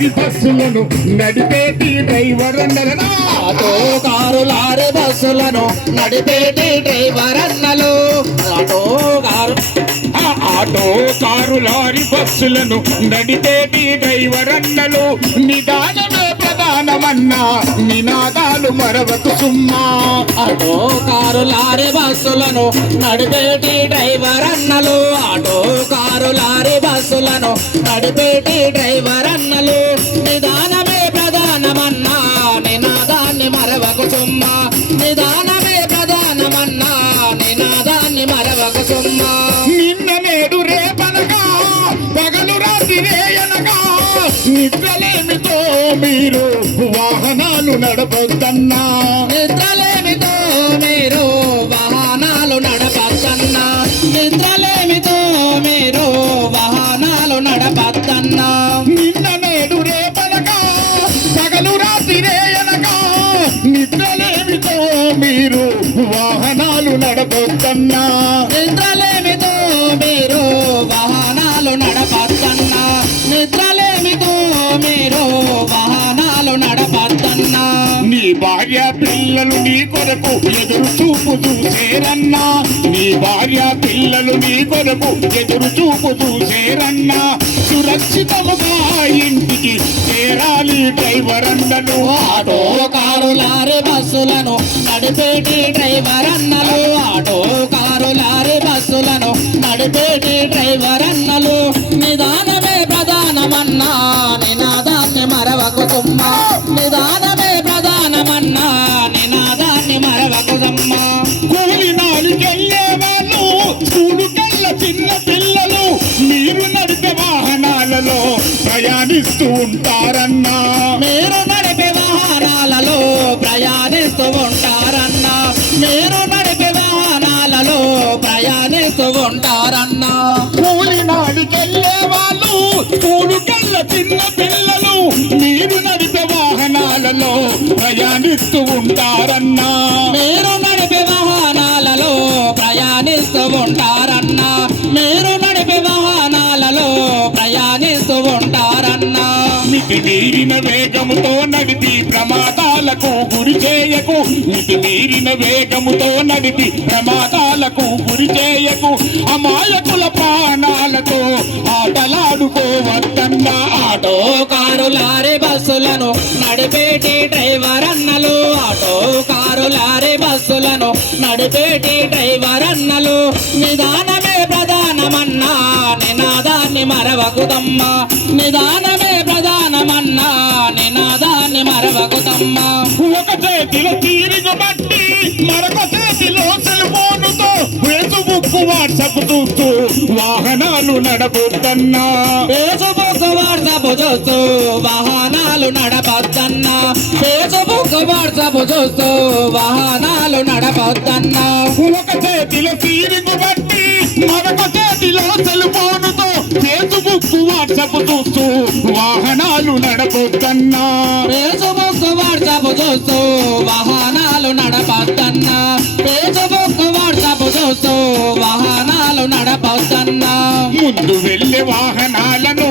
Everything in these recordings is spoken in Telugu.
లారీ బస్సులను Nadipeti driver అన్నలనా auto car lorry బస్సులను నడిపేటి డ్రైవర్ అన్నలు ఆటో కారు లారీ బస్సులను నడిపేటి డ్రైవర్ అన్నలు నిదానమే ప్రధానమన్నా నినాదాలు మరవకు సుమ్మా ఆటో కారు లారీ బస్సులను నడిపేటి డ్రైవర్ అన్నలు ఆటో కారు లారీ బస్సులను నడిపేటి డ్రైవర్ అన్నలు నిదానమే ప్రధానమన్నా నినాదాన్ని మరవకు సుమ్మా నిదానమే ప్రధానమన్నా నినాదాన్ని మరవకు సుమ్మా నిన్న నేడు రేపనగా పగలు రాత్రి రేయనగా నిద్రలేమితో మీరు వాహనాలు నడపొద్దన్నా నిద్రలేమితో మీరు వాహనాలు నడపద్దన్నా నిద్రలేమితో మీరు వాహనాలు నడపద్దన్నా నిన్న నేడు రేపనగా పగలు రాత్రి రేయనగా నిద్రలేమితో మీరు వాహనాలు నడపొద్దన్నా నిద్రలేమితో మీరు వాహనాలు నడపద్దన్నా నిద్రలేమితో మీరు వాహనాలు నడపద్దన్నా నీ భార్య పిల్లలు నీ కొరకు ఎదురు చూపు చూసేరన్నా నీ భార్య పిల్లలు నీ కొరకు ఎదురు చూపు చూసేరన్నా సురక్షితముగా ఇంటికి చేరాలి డ్రైవర్ అన్నలు ఆటో కారు లారీ బస్సులను నడిపేటి డ్రైవర్ అన్నలు ఆటో కారు లారీ బస్సులను నడిపేటి డ్రైవర్ అన్నలు నిదానమే ప్రధానమన్నా నినాదాన్ని మరవకు సుమ్మా నిదానమే ప్రధానమన్నా నినాదాన్ని మరవకు సుమ్మా కూలి నాలుగెళ్ళే వాళ్ళు స్కూలు కళ్ళ చిన్న పిల్లలు మీరు నడిపే వాహనాలలో ప్రయాణిస్తూ ఉంటారన్నా మీరు నడిపే వాహనాలలో ప్రయాణిస్తూ ఉంటారన్నా మీరు నడిపే వాహనాలలో ప్రయాణిస్తూ ఉంటారన్నా కూలి నాలుగెళ్ళే వాళ్ళు స్కూలు కళ్ళ చిన్న పిల్లలు మీరు నడిపే వాహనాలలో ప్రయాణిస్తూ ఉంటారన్నా మీరు నడిపే వాహనాలలో ప్రయాణిస్తూ ఉంటారన్నా మీరు నడిపే వాహనాలలో ప్రయాణిస్తూ ఉంటారన్నా మితిమీరిన వేగముతో నడిపి ప్రమాదాలకు గురి చేయకు మితిమీరిన వేగముతో నడిపి ప్రమాదాలకు గురి చేయకు అమాయకుల ప్రాణాలతో ఆటలాడుకోవద్దన్నా ఆటో కారు లారీ బస్సులను నడిపేటి డ్రైవర్ అన్నలు ఆటో కారు లారీ బస్సులను నడిపేటి డ్రైవర్ అన్నలు నిదానమే ప్రధానమన్నా నినాదాన్ని మరవకుదమ్మా నిదానమే ప్రధానమన్నా నినాదాన్ని మరవకుదమ్మా ఒక చేతిలో తీరిగు బట్టి మరొక చేతిలో సెల్ఫోనుతో ఫేస్బుక్ వాట్సాప్ చూస్తూ వాహనాలు నడపొద్దన్నా ఫేస్బుక్ వాట్సాప్ చూస్తూ వాహనాలు నడపద్దన్నా ఫేస్బుక్ వాట్సాప్ చూస్తూ వాహనాలు నడపద్దన్నా ఒక చేతిలో తీరిగు బట్టి మరొక చేతిలో సెల్ఫోనుతో ఫేస్బుక్ వాట్సాప్ చూస్తూ వాహనాలు నడపొద్దన్నా ఫేస్బుక్ వాట్సాప్ చూస్తూ వాహనాలు నడపద్దన్నా ఫేస్బుక్ వాట్సాప్ చూస్తూ వాహనాలు నడపద్దన్నా ముందు వెళ్ళే వాహనాలను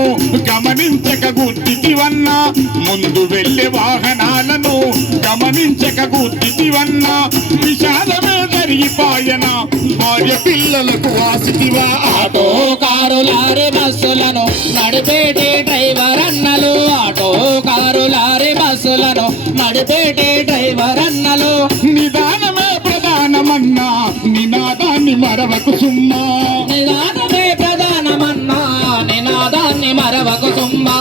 గమనించక గుర్తివన్నా ముందు వెళ్ళే వాహనాలను గమనించక గుర్తివన్నా విషాదమే జరిగిపాయన భార్య పిల్లలకు వాసితివా ఆటో కారు లారీ బస్సులను నడిపేటి డ్రైవర్ అన్నలు ఆటో కారు లారీ బస్సులను నడిపేటి డ్రైవర్ అన్నలు నిదానమే ప్రధానమన్నా నినాదాన్ని మరవకు సుమ్మా నిదానమే ప్రధానమన్నా నినాదాన్ని మరవకు సుమ్మా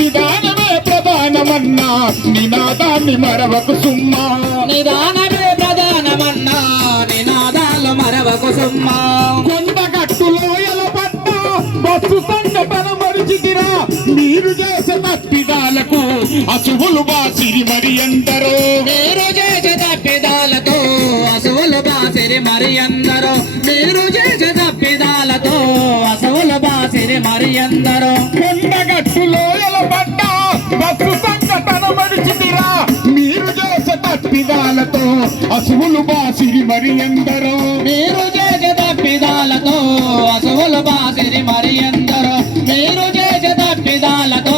నిదానమే ప్రధానమన్నా నినాదాన్ని మరవకు సుమ్మా నిదానమే ప్రధానమన్నా నినాదాలు మరవకు సుమ్మా కొండగట్టులో ఎలపడ్డ బస్సు సంఘటన మరిచితిరా మీరు చేసే తప్పిదాలకు అసువులు బాసిరి మరి ఎందరో మీరు చేసే తప్పిదాలతో అసువులు బాసిరి మరి ఎందరో మీరు చేసే తప్పిదాలతో అసువులు బాసిరి మరి ఎందరో కొండగట్టులో ఎలపడ్డ బస్సు సంఘటన మరిచితిరా మీరు చేసే తప్పిదాలతో అసువులు బాసిరి మరి ఎందరో మీరు చేసే తప్పిదాలతో అసువులు బాసిరి మరి ఎందరో మీరు చేసే తప్పిదాలతో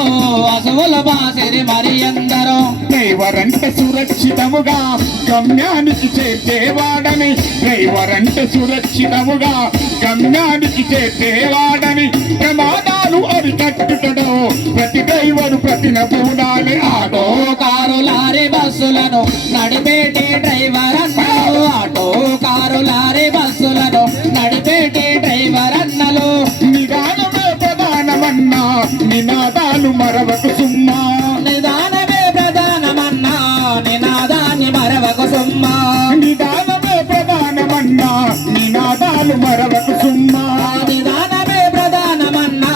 అసువులు అసవులు బాసిరి మరి ఎందరో డ్రైవర్ అంటే సురక్షితముగా గమ్యానికి చేర్చేవాడని డ్రైవర్ అంటే సురక్షితముగా గమ్యానికి చేర్చేవాడని ప్రమాదాలు అరికట్టుటలో ప్రతి డ్రైవరు ప్రతినపూడాలి ఆటో కారు లారీ బస్సులను నడిపేటి డ్రైవర్ అన్నలు ఆటో కారు లారీ బస్సులను నడిపేటి డ్రైవర్ అన్నలు నిదానమే ప్రధానమన్నా నినాదాలు మరవకు సుమ్మా నిదానమే ప్రధానమన్నా నినాదాన్ని మరవకు సుమ్మా నిదానమే ప్రధానమన్నా నినాదాలు మరవకు సుమ్మా నిదానమే ప్రధానమన్నా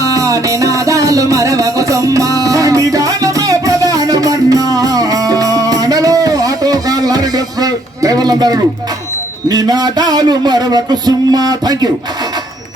నినాదాలు మరవకు సుమ్మా నిదానమే ప్రధానమన్నా అనలో ఆటో కార్ లారీ డ్రైవర్లందరూ నినాదాలు మరవకు సుమ్మా. Thank you.